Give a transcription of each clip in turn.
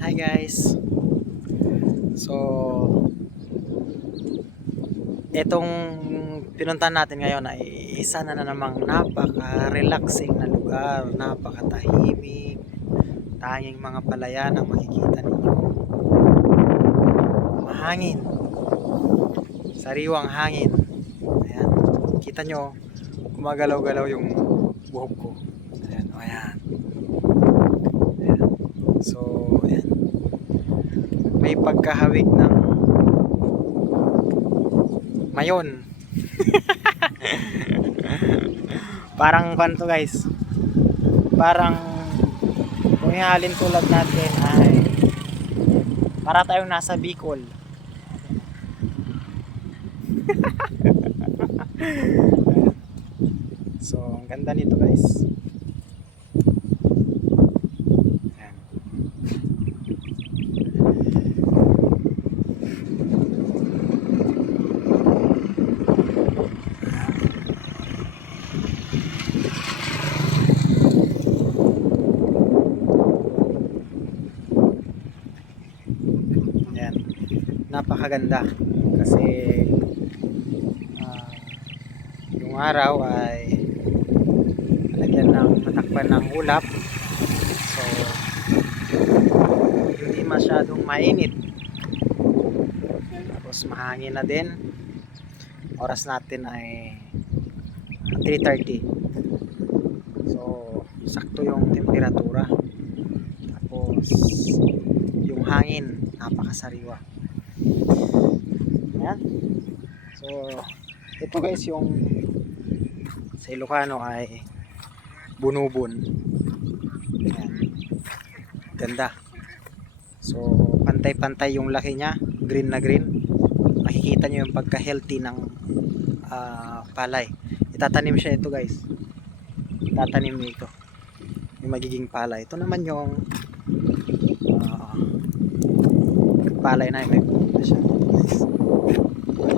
Hi guys. So etong pinuntahan natin ngayon ay isa na, na namang napaka-relaxing na lugar, napakatahimik. Tanging mga palayan ang makikita ninyo. Mahangin. Sariwang hangin. Ayan. Kita nyo, gumagalaw-galaw yung buhok ko. Ayan, o ayan. Ayan. So, ayan. May pagkahawig ng mayon. Parang kwanto guys. Parang kung ihalin tulad natin ay para tayong nasa Bicol. so, ang ganda nito guys. Ayan. Ayan. Napakaganda kasi ah, yung araw ay lagyan ng matakpan ng ulap. So hindi masyadong mainit. Tapos mahangin na din. Oras natin ay 3.30. So sakto yung temperatura. Tapos yung hangin napakasariwa. Ayan. So ito guys yung sa Ilocano ay bunubon. Ayan. Ganda. So pantay-pantay yung laki niya, green na green. Makikita nyo yung pagka-healthy ng ah, palay. Itatanim siya ito guys. Itatanim niyo ito. Yung magiging palay. Ito naman yung ah, palay na may pumunta siya. Guys.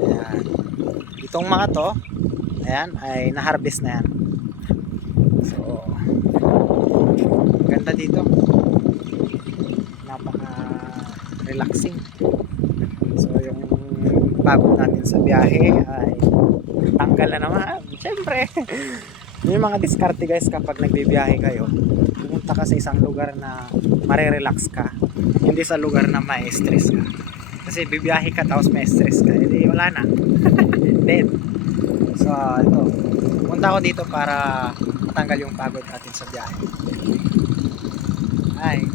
Ayan. Itong mga to, ayan, ay na-harvest na yan. So, ganda dito. Napaka relaxing. So, yung pagod natin sa biyahe ay tanggal na naman. Siyempre, yung mga diskarte guys kapag nagbibiyahe kayo, pumunta ka sa isang lugar na marirelax ka. Hindi sa lugar na may stress ka. Kasi bibiyahe ka tapos may stress ka. Hindi, wala na. Dead. So, ito. Punta ako dito para matanggal yung pagod natin sa biyahe. Ay,